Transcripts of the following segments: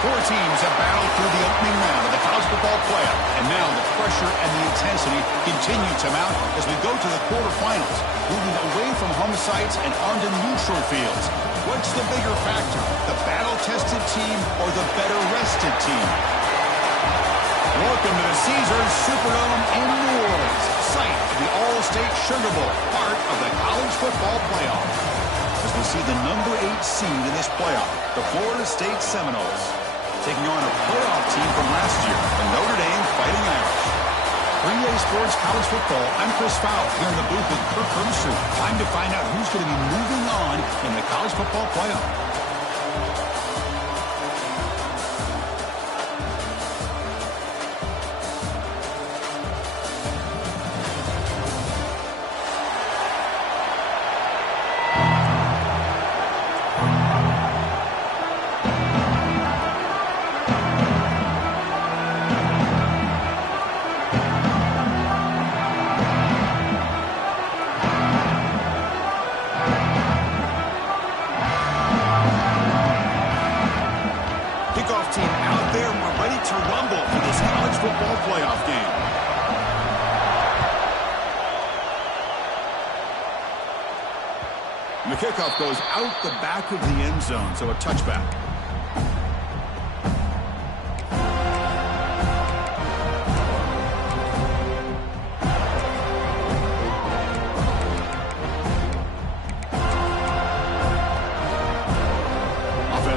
Four teams have battled through the opening round of the college football playoff, and now the pressure and the intensity continue to mount as we go to the quarterfinals, moving away from home sites and onto neutral fields. What's the bigger factor, the battle-tested team or the better-rested team? Welcome to the Caesars Superdome in New Orleans, site of the All-State Sugar Bowl, part of the college football playoff. As we see the number 8 seed in this playoff, the Florida State Seminoles, taking on a playoff team from last year, the Notre Dame Fighting Irish. 3A Sports College Football, I'm Chris Fowler here in the booth with Kirk Herbstreit. Time to find out who's going to be moving on in the college football playoff. Team out there, and we're ready to rumble for this college football playoff game. And the kickoff goes out the back of the end zone, so a touchback.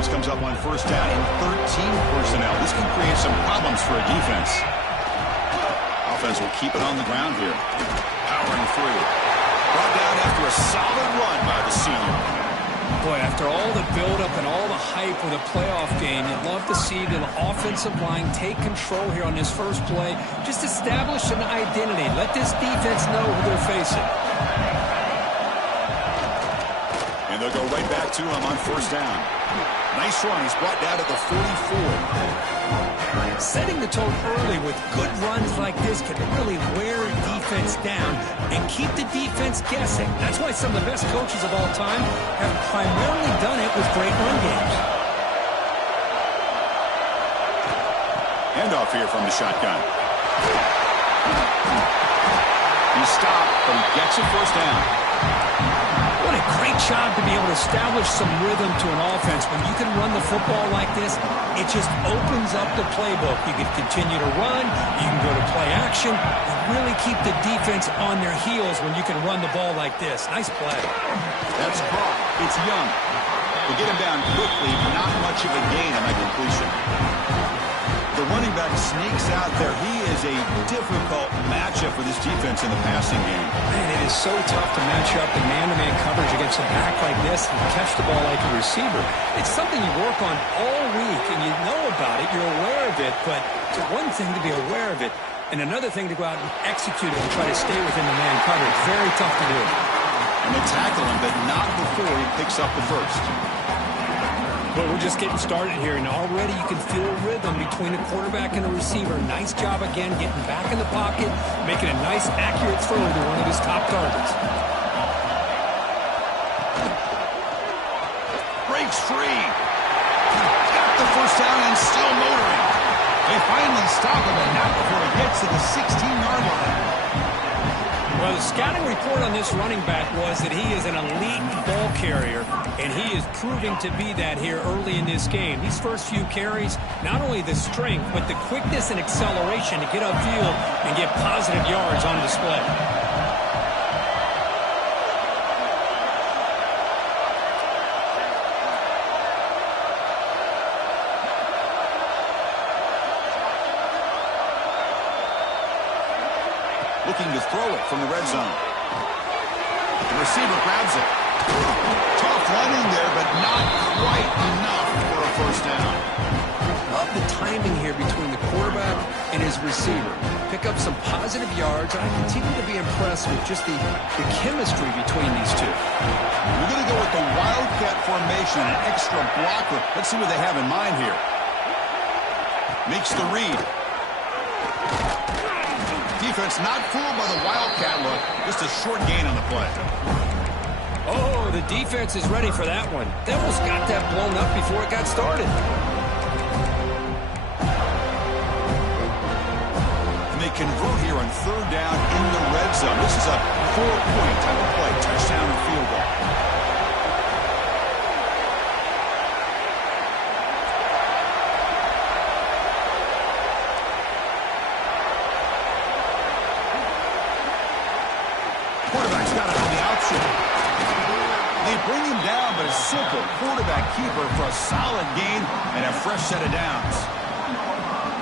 Comes up on first down in 13 personnel. This can create some problems for a defense. Offense will keep it on the ground here. Powering through. Brought down after a solid run by the senior. Boy, after all the buildup and all the hype with a playoff game, you'd love to see the offensive line take control here on this first play. Just establish an identity. Let this defense know who they're facing. And they'll go right back to him on first down. Nice run. He's brought down to the 44. Setting the tone early with good runs like this can really wear a defense down and keep the defense guessing. That's why some of the best coaches of all time have primarily done it with great run games. Handoff here from the shotgun. He's stopped, but he gets a first down. What a great job to be able to establish some rhythm to an offense. When you can run the football like this, it just opens up the playbook. You can continue to run, you can go to play action, and really keep the defense on their heels when you can run the ball like this. Nice play. That's caught. It's Young. They get him down quickly, not much of a gain on that completion. The running back sneaks out there. He is a difficult matchup for this defense in the passing game. Man, it is so tough to match up in man-to-man coverage against a back like this and catch the ball like a receiver. It's something you work on all week, and you know about it. You're aware of it, but it's one thing to be aware of it, and another thing to go out and execute it and try to stay within the man coverage. Very tough to do. And they tackle him, but not before he picks up the first. Well, we're just getting started here, and already you can feel a rhythm between the quarterback and the receiver. Nice job again getting back in the pocket, making a nice, accurate throw to one of his top targets. Breaks free. Got the first down and still motoring. They finally stop him, and not before he gets to the 16-yard line. Well, the scouting report on this running back was that he is an elite ball carrier, and he is proving to be that here early in this game. These first few carries, not only the strength, but the quickness and acceleration to get upfield and get positive yards on display. Looking to throw it from the red zone. The receiver grabs it. Tough running there, but not quite enough for a first down. Love the timing here between the quarterback and his receiver. Pick up some positive yards, and I continue to be impressed with just the chemistry between these two. We're going to go with the Wildcat formation, an extra blocker. Let's see what they have in mind here. Makes the read. Defense not fooled by the Wildcat look. Just a short gain on the play. Oh, the defense is ready for that one. They almost got that blown up before it got started. convert here on third down in the red zone. This is a 4-point type of play, touchdown and field goal. Quarterback's got it on the option. They bring him down, but a simple quarterback keeper for a solid gain and a fresh set of downs.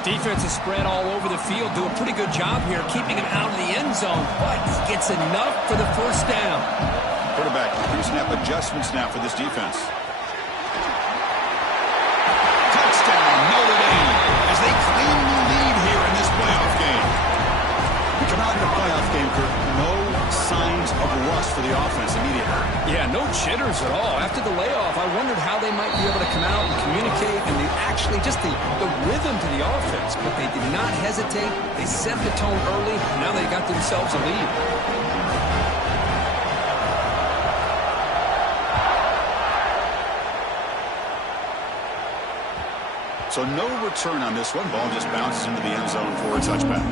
Defense is spread all over the field. Do a pretty good job here keeping him out of the end zone, but he gets enough for the first down. Quarterback pre-snap adjustments now for this defense. Touchdown, Notre Dame, as they claim the lead here in this playoff game. We come out in a playoff game, Kurt. No signs of rust for the offense immediately. Yeah, no jitters at all. After the layoff, I wondered how they might be able to come out and communicate and actually just the rhythm to the offense. But they did not hesitate. They set the tone early. Now they got themselves a lead. So no return on this one. Ball just bounces into the end zone for a touchback.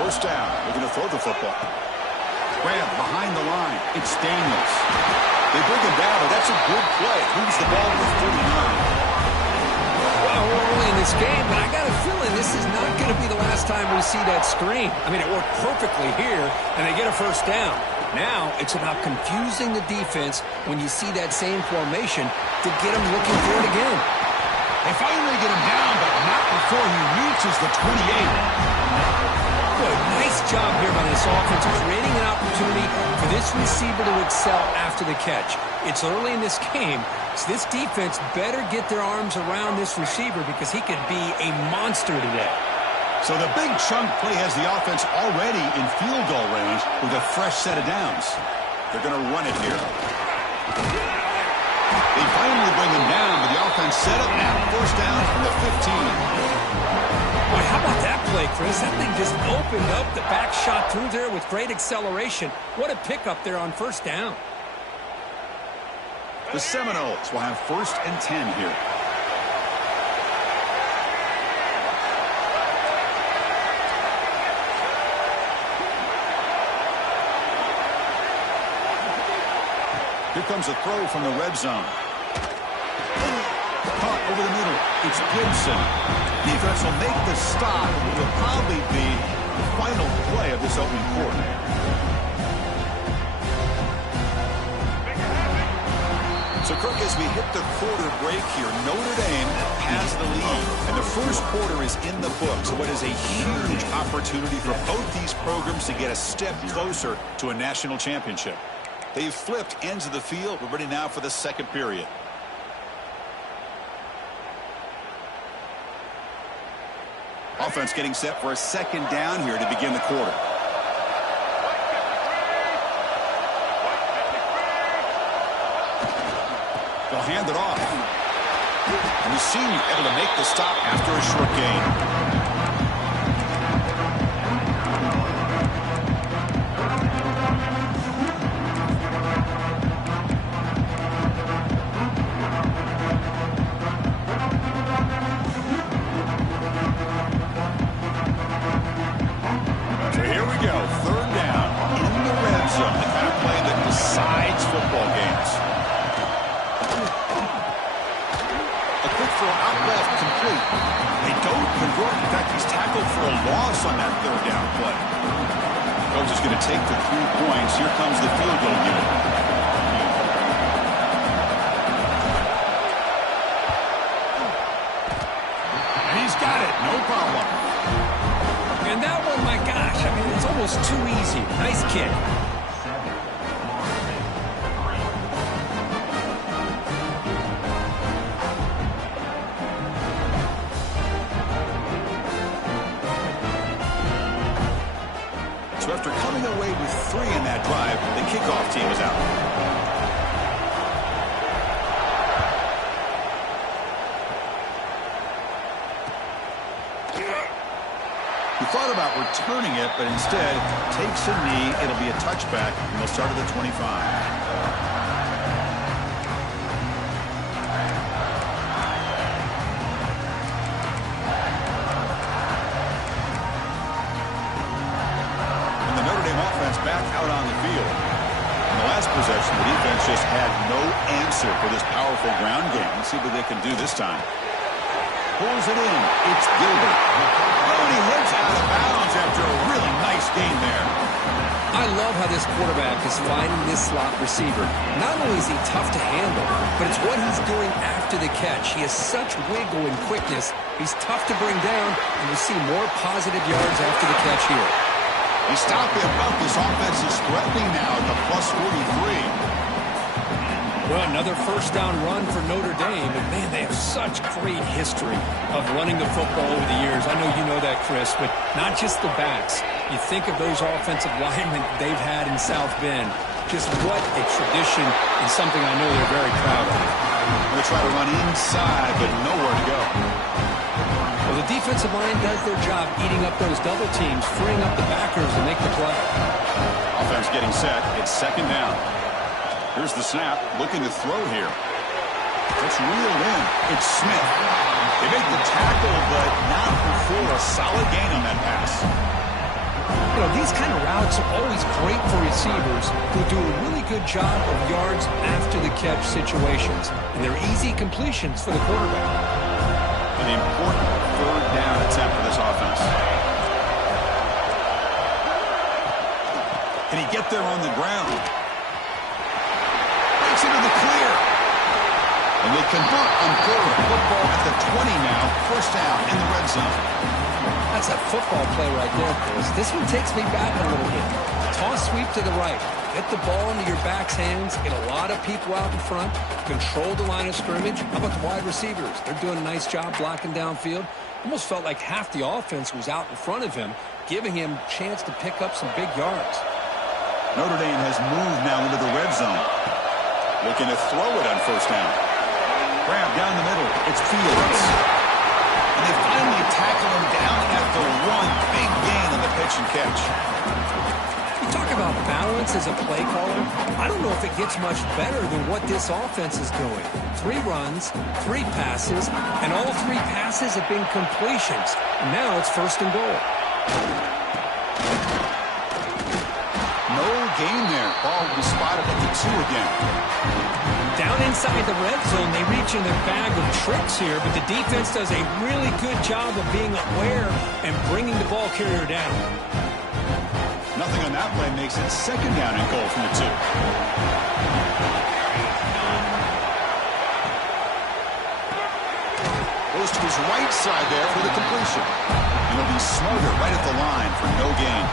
First down. They're going to throw the football. Grab behind the line. It's Daniels. They bring him down, but that's a good play. Moves the ball to 39. Well, we're early in this game, but I got a feeling this is not going to be the last time we see that screen. I mean, it worked perfectly here, and they get a first down. Now it's about confusing the defense when you see that same formation to get them looking for it again. They finally get him down, but not before he reaches the 28. Good, nice job here by this offense, creating an opportunity for this receiver to excel after the catch. It's early in this game, so this defense better get their arms around this receiver because he could be a monster today. So the big chunk play has the offense already in field goal range with a fresh set of downs. They're going to run it here. They finally bring him down, but the offense set up now. First down from the 15. Boy, how about that play, Chris? That thing just opened up. The back shot through there with great acceleration. What a pickup there on first down. The Seminoles will have 1st and 10 here. Here comes a throw from the red zone. Caught over the middle. It's Gibson. Defense will make the stop, and it will probably be the final play of this opening quarter. So, Kirk, as we hit the quarter break here, Notre Dame has the lead, and the first quarter is in the books. What is a huge opportunity for both these programs to get a step closer to a national championship. They've flipped ends of the field. We're ready now for the second period. Offense getting set for a second down here to begin the quarter. They'll hand it off. And the senior able to make the stop after a short gain. On that third down play. Coach is going to take the 3 points. Here comes the field goal unit. And he's got it. No problem. And that one, my gosh, I mean, it's almost too easy. Nice kick. After coming away with 3 in that drive, the kickoff thought about returning it, but instead takes a knee. It'll be a touchback, and they'll start at the 25. Back out on the field. In the last possession, the defense just had no answer for this powerful ground game. Let's see what they can do this time. Pulls it in. It's Gilbert. Oh, and he heads out of bounds after a really nice gain there. I love how this quarterback is finding this slot receiver. Not only is he tough to handle, but it's what he's doing after the catch. He has such wiggle and quickness. He's tough to bring down, and you see more positive yards after the catch here. They stop him up. This offense is threatening now at the +43. Well, another first down run for Notre Dame. And, man, they have such great history of running the football over the years. I know you know that, Chris, but not just the backs. You think of those offensive linemen they've had in South Bend. Just what a tradition and something I know they're very proud of. They try to run inside, but nowhere to go. Well, the defensive line does their job eating up those double teams, freeing up the backers to make the play. Offense getting set. It's second down. Here's the snap. Looking to throw here. It's reeled in. It's Smith. They make the tackle, but not before a solid gain on that pass. You know, these kind of routes are always great for receivers who do a really good job of yards after the catch situations. And they're easy completions for the quarterback. An important third down attempt for this offense. Can he get there on the ground? Breaks into the clear. And they convert on third. Football at the 20 now. First down in the red zone. That's a football play right there, Chris. This one takes me back a little bit. Toss sweep to the right. Get the ball into your back's hands. Get a lot of people out in front. Control the line of scrimmage. How about the wide receivers? They're doing a nice job blocking downfield. Almost felt like half the offense was out in front of him, giving him a chance to pick up some big yards. Notre Dame has moved now into the red zone. Looking to throw it on first down. Grab down the middle. It's Fields. And they finally tackle him down at the one. Big gain on the pitch and catch. You talk about balance as a play caller. I don't know if it gets much better than what this offense is doing. 3 runs, 3 passes, and all 3 passes have been completions. And now it's first and goal. No gain there. Ball will be spotted at the 2 again. Down inside the red zone, they reach in their bag of tricks here, but the defense does a really good job of being aware and bringing the ball carrier down. Nothing on that play makes it second down and goal from the 2. Goes to his right side there for the completion. And he'll be smarter right at the line for no gain.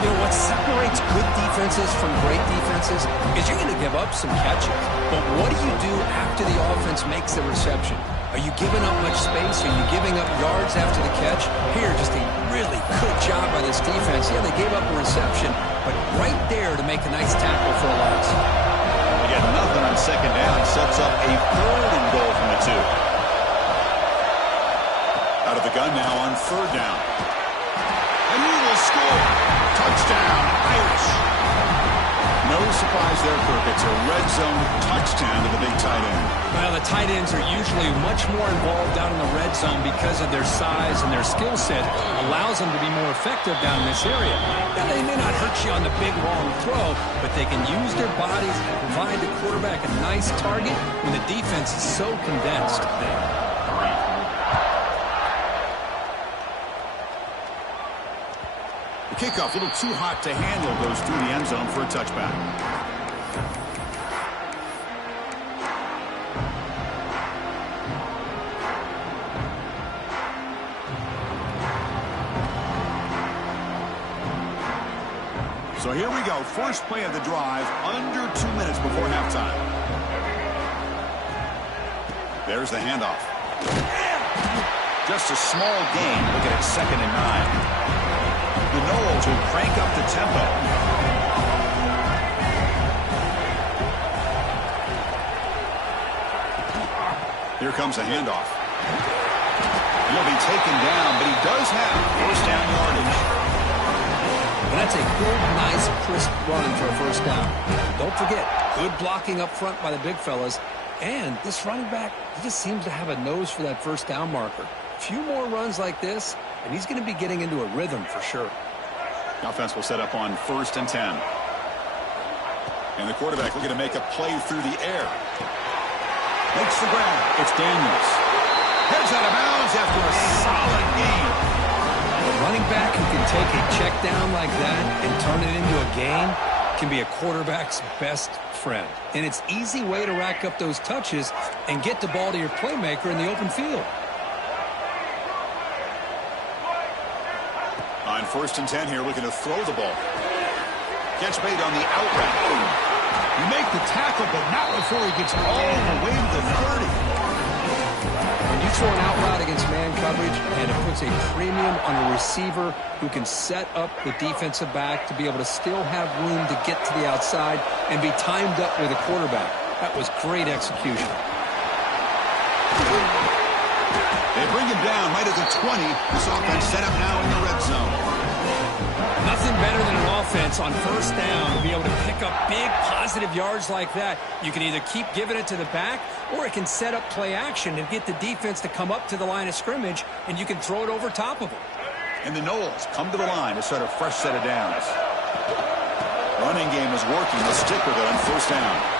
You know, what separates good defenses from great defenses is you're going to give up some catches. But what do you do after the offense makes the reception? Are you giving up much space? Are you giving up yards after the catch? Here, just a really good job by this defense. Yeah, they gave up a reception, but right there to make a nice tackle for a loss. They got nothing on second down. Sets up a third and goal from the 2. Out of the gun now on third down. And he will score. Touchdown, Irish. No surprise there, Kirk. It's a red zone touchdown to the big tight end. Well, the tight ends are usually much more involved down in the red zone because of their size and their skill set. Allows them to be more effective down in this area. Now, they may not hurt you on the big, long throw, but they can use their bodies to provide the quarterback a nice target when the defense is so condensed. Kickoff, a little too hot to handle, goes through the end zone for a touchback. So here we go, first play of the drive, under 2 minutes before halftime. There's the handoff. Just a small gain, looking at 2nd and 9. The Noles will crank up the tempo. Here comes a handoff. he'll be taken down, but he does have first down yardage. And that's a good, nice, crisp run for a first down. Don't forget, good blocking up front by the big fellas. And this running back, he just seems to have a nose for that first down marker. A few more runs like this, and he's going to be getting into a rhythm for sure. The offense will set up on 1st and 10. And the quarterback looking to make a play through the air. Makes the grab. It's Daniels. Heads out of bounds after a solid gain. A running back who can take a check down like that and turn it into a gain can be a quarterback's best friend. And it's an easy way to rack up those touches and get the ball to your playmaker in the open field. On 1st and 10 here, looking to throw the ball. Catch made on the out route. You make the tackle, but not before he gets all the way to the 30. When you throw an out route against man coverage, and it puts a premium on a receiver who can set up the defensive back to be able to still have room to get to the outside and be timed up with a quarterback. That was great execution. They bring him down right at the 20. This offense set up now in the red zone. Nothing better than an offense on first down to be able to pick up big positive yards like that. You can either keep giving it to the back, or it can set up play action and get the defense to come up to the line of scrimmage, and you can throw it over top of them. And the Noles come to the line to start a fresh set of downs. Running game is working. They'll stick with it on 1st down.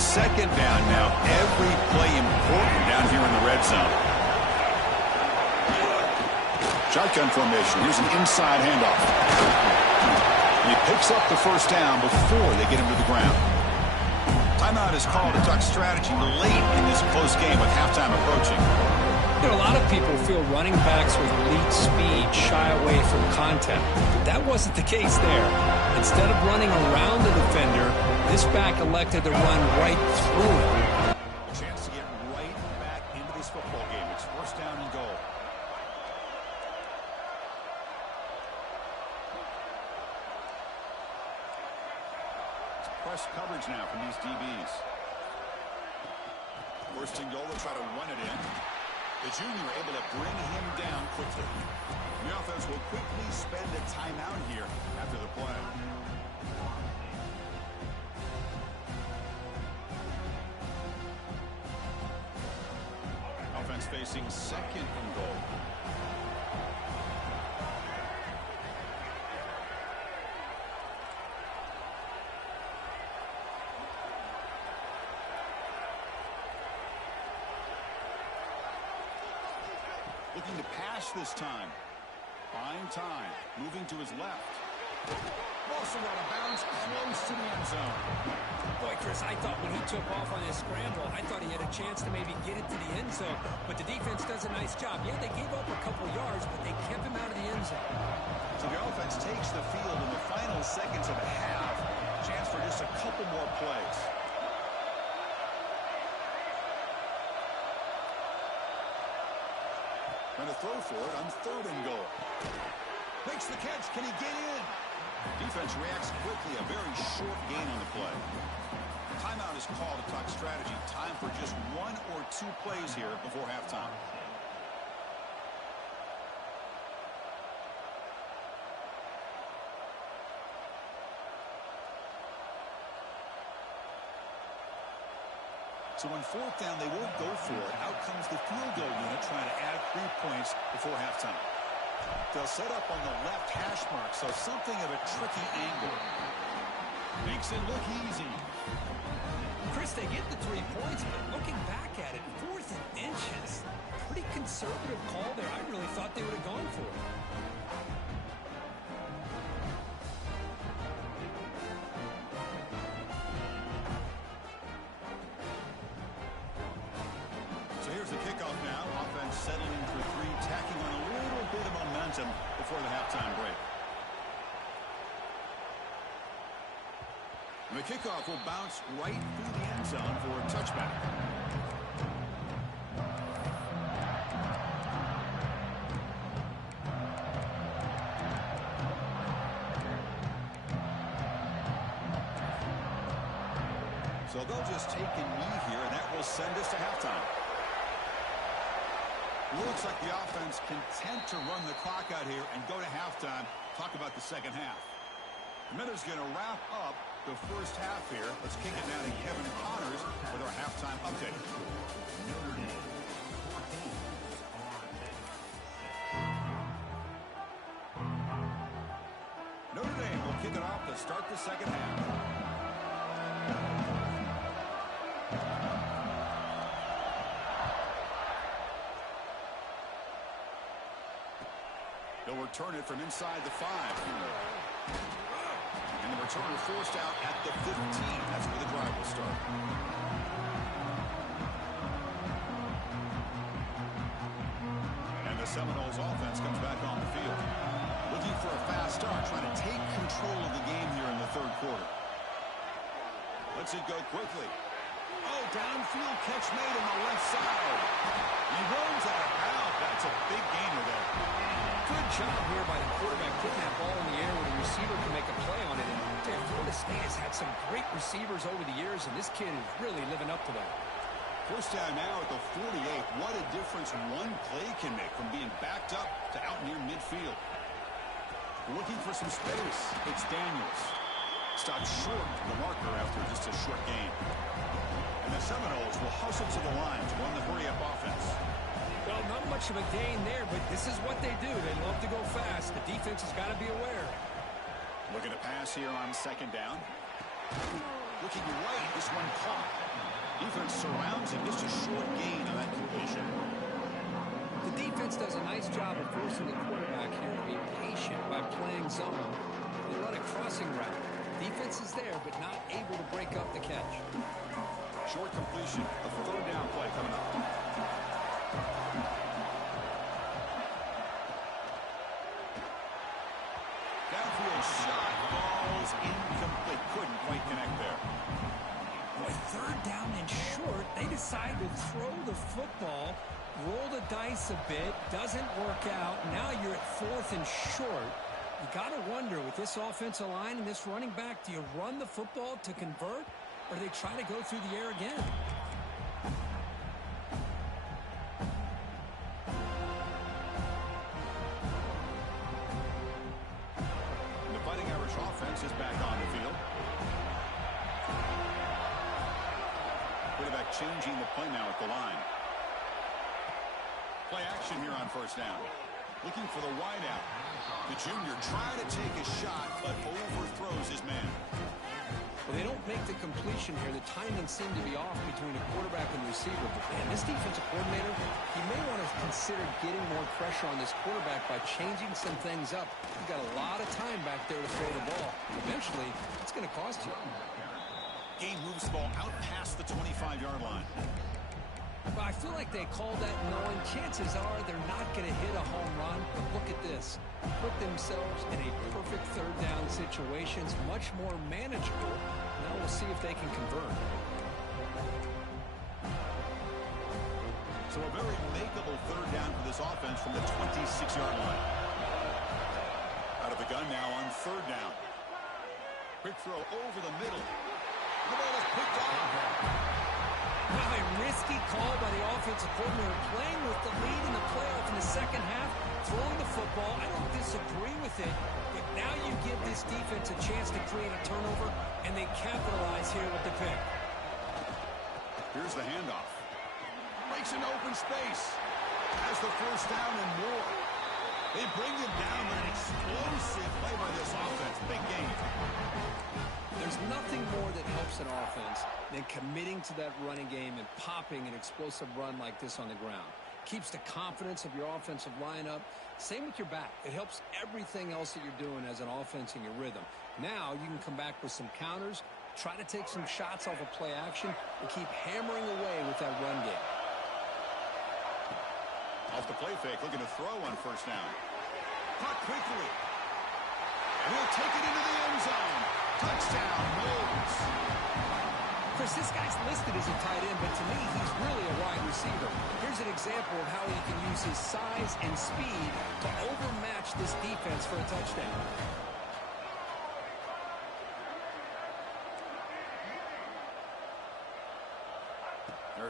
Second down now. Every play important down here in the red zone. Shotgun formation. Here's an inside handoff. He picks up the first down before they get him to the ground. Timeout is called to talk strategy late in this close game with halftime approaching. You know, a lot of people feel running backs with elite speed shy away from contact. But that wasn't the case there. Instead of running around the defender, this back elected to run right through him. A chance to get right back into this football game. It's 1st down and goal. It's press coverage now from these DBs. 1st and goal, they'll try to run it in. The junior able to bring him down quickly. The offense will quickly spend a timeout here after the play. Offense facing 2nd and goal. Looking to pass this time. Buying time. Moving to his left. Also out of bounds, close to the end zone. Boy, Chris, I thought when he took off on his scramble, I thought he had a chance to maybe get it to the end zone. But the defense does a nice job. Yeah, they gave up a couple yards, but they kept him out of the end zone. So the offense takes the field in the final seconds of a half. Chance for just a couple more plays. Going to throw for it on 3rd and goal. Makes the catch. Can he get in? Defense reacts quickly. A very short gain on the play. Timeout is called to talk strategy. Time for just 1 or 2 plays here before halftime. So on 4th down, they won't go for it. Out comes the field goal unit trying to add 3 points before halftime. They'll set up on the left hash mark, so something of a tricky angle. Makes it look easy. Chris, they get the 3 points, but looking back at it, 4th and inches. Pretty conservative call there. I really thought they would have gone for it. Here's the kickoff now. Offense settling in for 3, tacking on a little bit of momentum before the halftime break. And the kickoff will bounce right through the end zone for a touchback. So they'll just take a knee here, and that will send us to halftime. Looks like the offense content to run the clock out here and go to halftime. Talk about the second half. The Minnows going to wrap up the first half here. Let's kick it now to Kevin Connors with our halftime update. Notre Dame will kick it off to start the second half. They'll return it from inside the 5. And the returner forced out at the 15. That's where the drive will start. And the Seminoles offense comes back on the field. Looking for a fast start, trying to take control of the game here in the third quarter. Lets it go quickly. Oh, downfield catch made on the left side. He runs out of bounds. That's a big gainer there. Good job here by the quarterback putting that ball in the air where the receiver can make a play on it. And Florida State has had some great receivers over the years, and this kid is really living up to that. First down now at the 48. What a difference one play can make from being backed up to out near midfield. Looking for some space. It's Daniels. Stopped short of the marker after just a short gain. And the Seminoles will hustle to the line to run the hurry-up offense. Well, not much of a gain there, but this is what they do. They love to go fast. The defense has got to be aware. Looking to pass here on second down. Looking right. This one caught. Defense surrounds him. Just a short gain on that completion. The defense does a nice job of forcing the quarterback here to be patient by playing zone. They run a crossing route. Defense is there, but not able to break up the catch. Short completion. A third down play coming up. Downfield shot. Ball's incomplete. Couldn't quite connect there. Boy, third down and short. They decide to throw the football, roll the dice a bit. Doesn't work out. Now you're at fourth and short. You got to wonder, with this offensive line and this running back, do you run the football to convert, or do they try to go through the air again? And the Fighting Irish offense is back on the field. Quarterback changing the play now at the line. Play action here on first down. Looking for the wideout. The junior trying to take a shot, but overthrows his man. Well, they don't make the completion here. The timing seemed to be off between a quarterback and receiver. But, man, this defensive coordinator, he may want to consider getting more pressure on this quarterback by changing some things up. He's got a lot of time back there to throw the ball. Eventually, it's going to cost you. Game moves the ball out past the 25-yard line. But I feel like they called that knowing chances are they're not going to hit a home run. But look at this. Put themselves in a perfect third down situation. It's much more manageable. Now we'll see if they can convert. So a very makeable third down for this offense from the 26-yard line. Out of the gun now on third down. Quick throw over the middle. The ball is picked off. Now a risky call by the offensive coordinator, playing with the lead in the playoff in the second half, throwing the football. I don't disagree with it, but now you give this defense a chance to create a turnover, and they capitalize here with the pick. Here's the handoff. Breaks into open space. Has the first down and more. They bring him down with an explosive play by this offense. Big game. There's nothing more that helps an offense than committing to that running game and popping an explosive run like this on the ground. Keeps the confidence of your offensive lineup. Same with your back. It helps everything else that you're doing as an offense in your rhythm. Now you can come back with some counters, try to take some shots off of play action, and keep hammering away with that run game. Off the play fake, looking to throw on first down. Caught quickly. And he'll take it into the end zone. Touchdown, Knowles. Chris, this guy's listed as a tight end, but to me, he's really a wide receiver. Here's an example of how he can use his size and speed to overmatch this defense for a touchdown.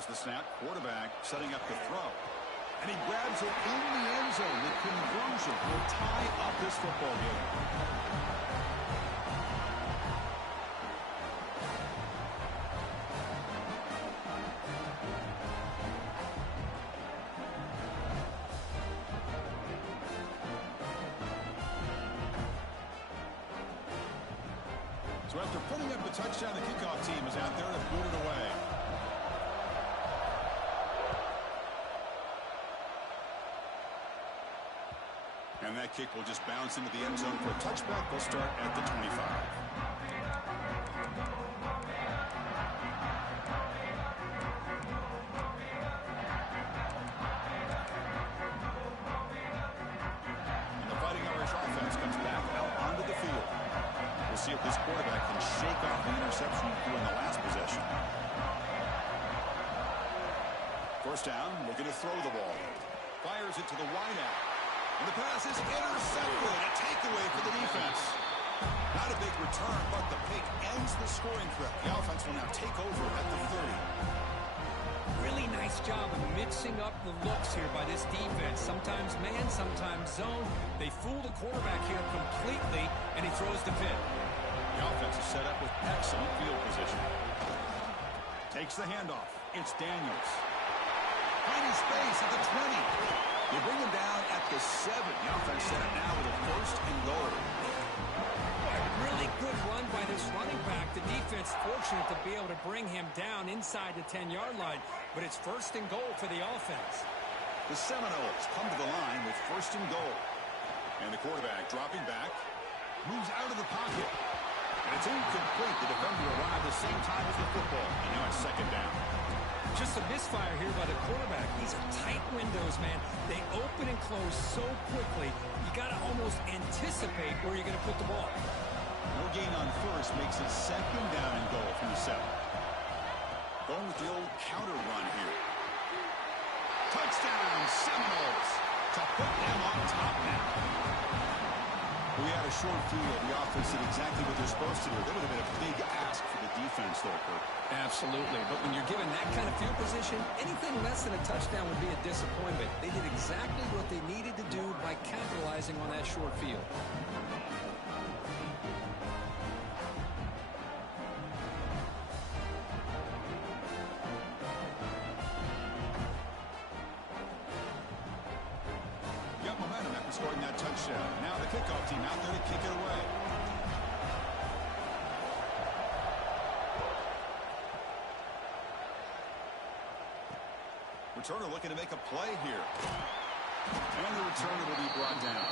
There's the snap. Quarterback setting up the throw. And he grabs it in the end zone. The conversion will tie up this football game. So after putting up the touchdown, the kickoff team is out there to boot it away. And that kick will just bounce into the end zone for a touchback. They'll start at the 25. And the Fighting Irish offense comes back out onto the field. We'll see if this quarterback can shake off the interception he threw in the last possession. First down, looking to throw the ball. Fires it to the wideout. And the pass is intercepted. A takeaway for the defense. Not a big return, but the pick ends the scoring threat. The offense will now take over at the 30. Really nice job of mixing up the looks here by this defense. Sometimes man, sometimes zone. They fool the quarterback here completely, and he throws the pick. The offense is set up with excellent field position. Takes the handoff. It's Daniels. Finding space at the 20. They bring him down at the 7. The offense set up now with a first and goal. A really good run by this running back. The defense fortunate to be able to bring him down inside the 10-yard line, but it's first and goal for the offense. The Seminoles come to the line with first and goal. And the quarterback dropping back, moves out of the pocket. And it's incomplete. The defender arrived the same time as the football. And now it's second down. Just a misfire here by the quarterback. These are tight windows, man. They open and close so quickly. You got to almost anticipate where you're going to put the ball. No gain on first makes it second down and goal from the 7. Going with the old counter run here. Touchdown, Seminoles, to put them on top now. We had a short field. The offense did exactly what they're supposed to do. That would have been a big ask for the defense there, Kirk. Absolutely. But when you're given that kind of field position, anything less than a touchdown would be a disappointment. They did exactly what they needed to do by capitalizing on that short field. Scoring that touchdown. Now the kickoff team out there to kick it away. Returner looking to make a play here. And the returner will be brought down.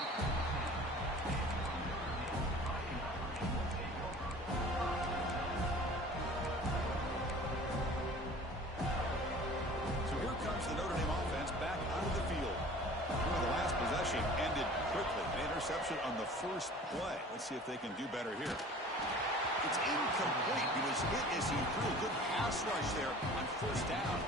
The Notre Dame offense back onto the field. The last possession ended quickly. An interception on the first play. Let's see if they can do better here. It's incomplete. He was hit as he threw a good pass rush there on first down.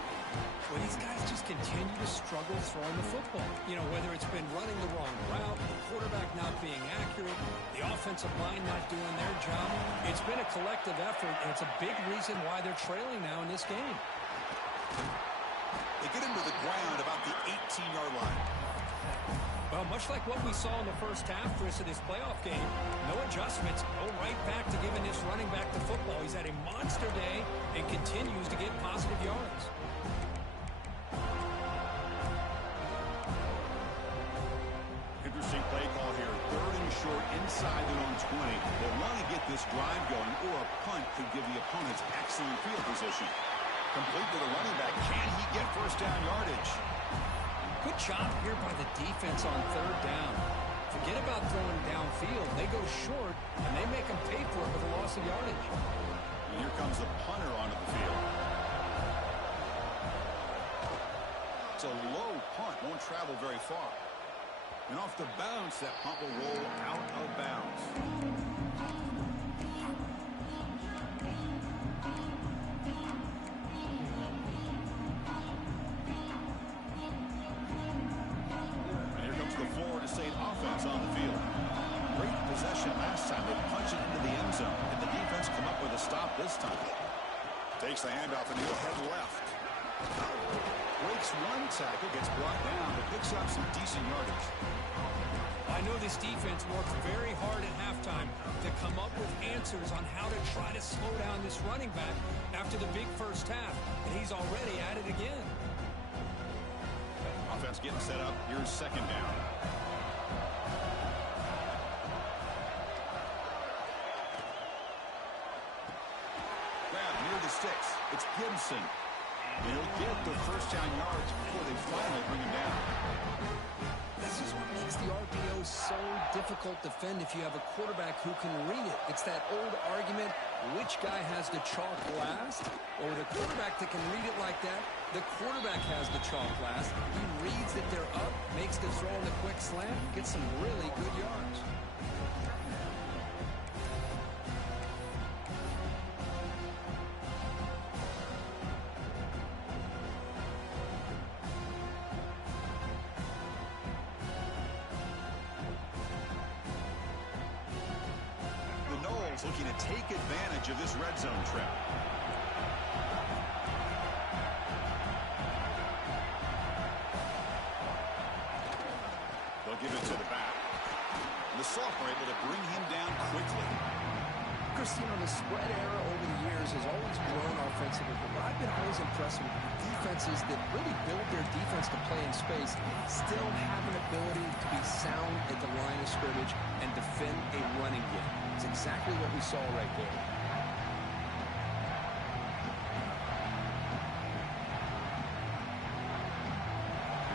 Well, these guys just continue to struggle throwing the football. You know, whether it's been running the wrong route, the quarterback not being accurate, the offensive line not doing their job. It's been a collective effort, and it's a big reason why they're trailing now in this game. They get him to the ground about the 18-yard line. Well, much like what we saw in the first half, Chris, of this playoff game, no adjustments. Go right back to giving this running back the football. He's had a monster day and continues to get positive yards. Interesting play call here. Third and short inside their own 20. They want to get this drive going, or a punt could give the opponents excellent field position. Complete to the running back. Can he get first down yardage? Good job here by the defense on third down. Forget about throwing downfield. They go short, and they make them pay for it with a loss of yardage. And here comes the punter onto the field. It's a low punt. Won't travel very far. And off the bounce, that punt will roll out of bounds. Florida State offense on the field. Great possession last time. They punch it into the end zone, and the defense come up with a stop this time. Takes the handoff and he'll head left. This one tackle gets brought down, but picks up some decent yardage. I know this defense worked very hard at halftime to come up with answers on how to try to slow down this running back after the big first half, and he's already at it again. Offense getting set up. Here's second down. Grab near the sticks. It's Gibson. And he'll get the first down yards before they finally bring him down. This is what makes the RPO so difficult to defend if you have a quarterback who can read it. It's that old argument, which guy has the chalk last? Or the quarterback that can read it like that, the quarterback has the chalk last. He reads that they're up, makes the throw on the quick slant, gets some really good yards. Looking to take advantage of this red zone trap. They'll give it to the back. And the sophomore able to bring him down quickly. Christine, the spread era over the years has always grown offensively, but I've been always impressed with defenses that really build their defense to play in space, still have an ability to be sound at the line of scrimmage and defend a running game. It's exactly what we saw right there.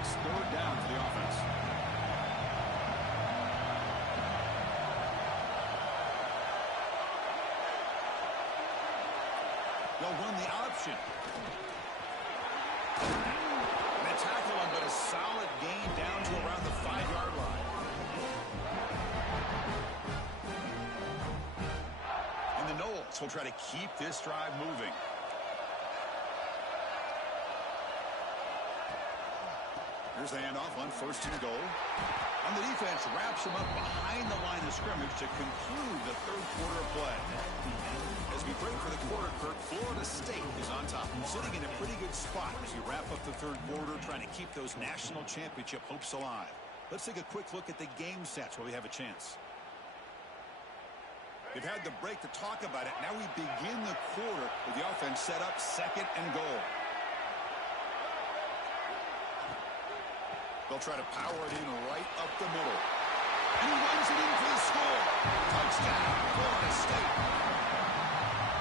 It's third down for the offense. They'll run the option. And they tackle him, but a solid gain down to around the 5-yard line. And the Noles will try to keep this drive moving. Here's the handoff on first and goal. And the defense wraps him up behind the line of scrimmage to conclude the third quarter of play. As we break for the quarter, Kirk, Florida State is on top, sitting in a pretty good spot as we wrap up the third quarter, trying to keep those national championship hopes alive. Let's take a quick look at the game stats while we have a chance. We've had the break to talk about it. Now we begin the quarter with the offense set up second and goal. They'll try to power it in right up the middle. And he runs it in for the score. Touchdown, Florida State.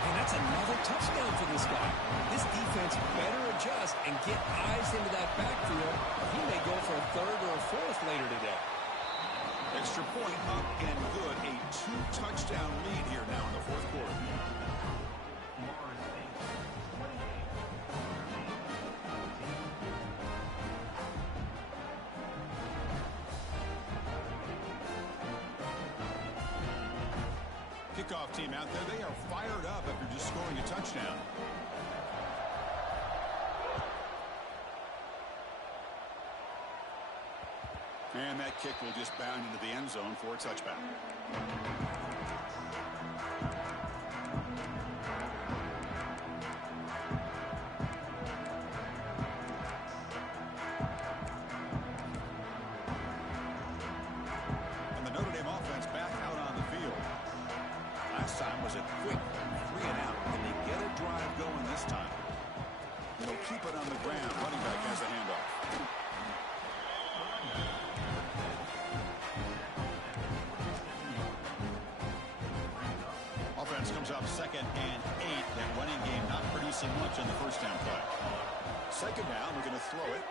And that's another touchdown for this guy. This defense better adjust and get eyes into that backfield. He may go for a third or a fourth later today. Extra point up and good. A 2-touchdown lead here now in the fourth quarter. Kickoff team out there, they are fired up after just scoring a touchdown. And that kick will just bound into the end zone for a touchback. And the Notre Dame offense back out on the field. Last time was a quick 3-and-out. Can they get a drive going this time? They'll keep it on the ground. Running back has a handoff. Offense comes up second and 8. That running game not producing much on the first down play. Second down, we're going to throw it.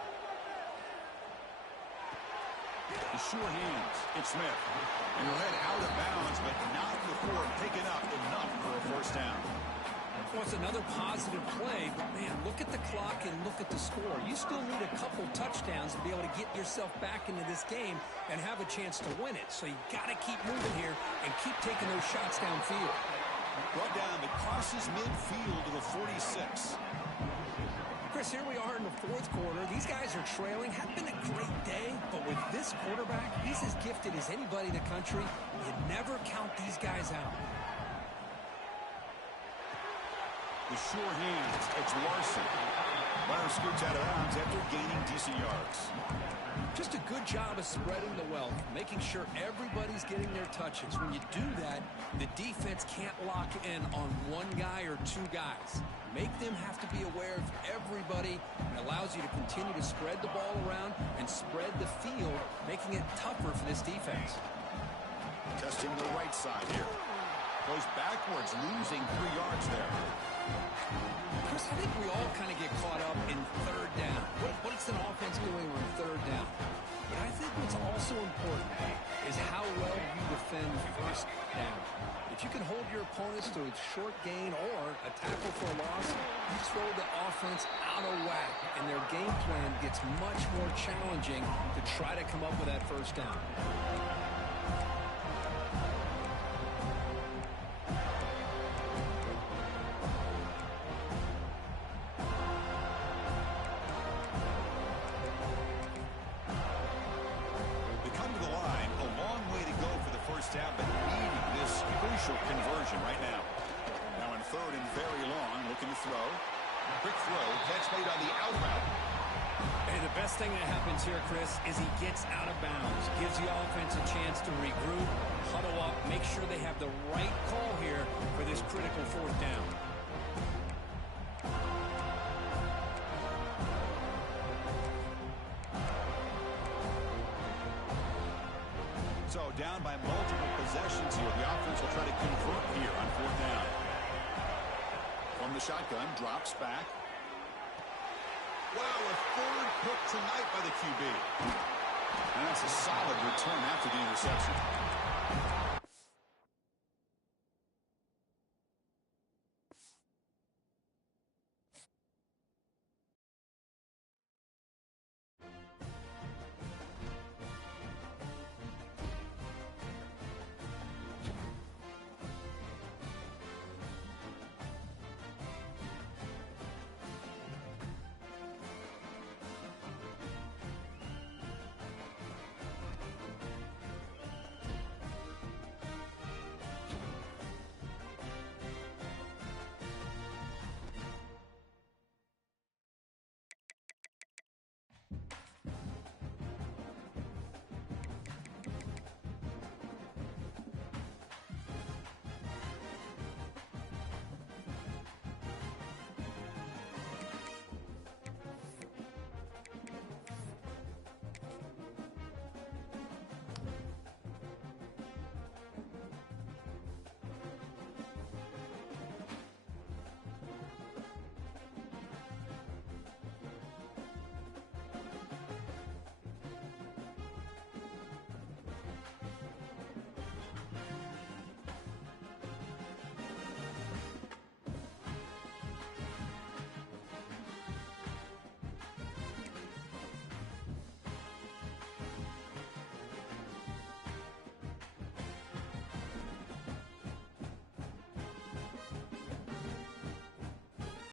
The sure hands. It's Smith. And he'll head out of bounds, but not before picking up enough for a first down. Well, it's another positive play, but man, look at the clock and look at the score. You still need a couple touchdowns to be able to get yourself back into this game and have a chance to win it. So you got to keep moving here and keep taking those shots downfield. Brought down that crosses midfield to the 46. Chris, here we are in the fourth quarter. These guys are trailing. Hadn't been a great day, but with this quarterback, he's as gifted as anybody in the country. You never count these guys out. The sure hands. It's Larson. Runner scoots out of bounds after gaining decent yards. Just a good job of spreading the wealth, making sure everybody's getting their touches. When you do that, the defense can't lock in on one guy or two guys. Make them have to be aware of everybody, and allows you to continue to spread the ball around and spread the field, making it tougher for this defense. Testing the right side here. Goes backwards, losing 3 yards there. Chris, I think we all kind of get caught up in third down. What's an offense doing on third down? But I think what's also important is how well you defend first down. If you can hold your opponents to a short gain or a tackle for a loss, you throw the offense out of whack, and their game plan gets much more challenging to try to come up with that first down. Down, but needing this crucial conversion right now. Now in third and very long, looking to throw. Quick throw, catch made on the out route. Hey, the best thing that happens here, Chris, is he gets out of bounds, gives the offense a chance to regroup, huddle up, make sure they have the right call here for this critical fourth down. So down by multiple possessions here. The offense will try to convert here on fourth down. From the shotgun, drops back. Wow, a third pick tonight by the QB. And that's a solid return after the interception.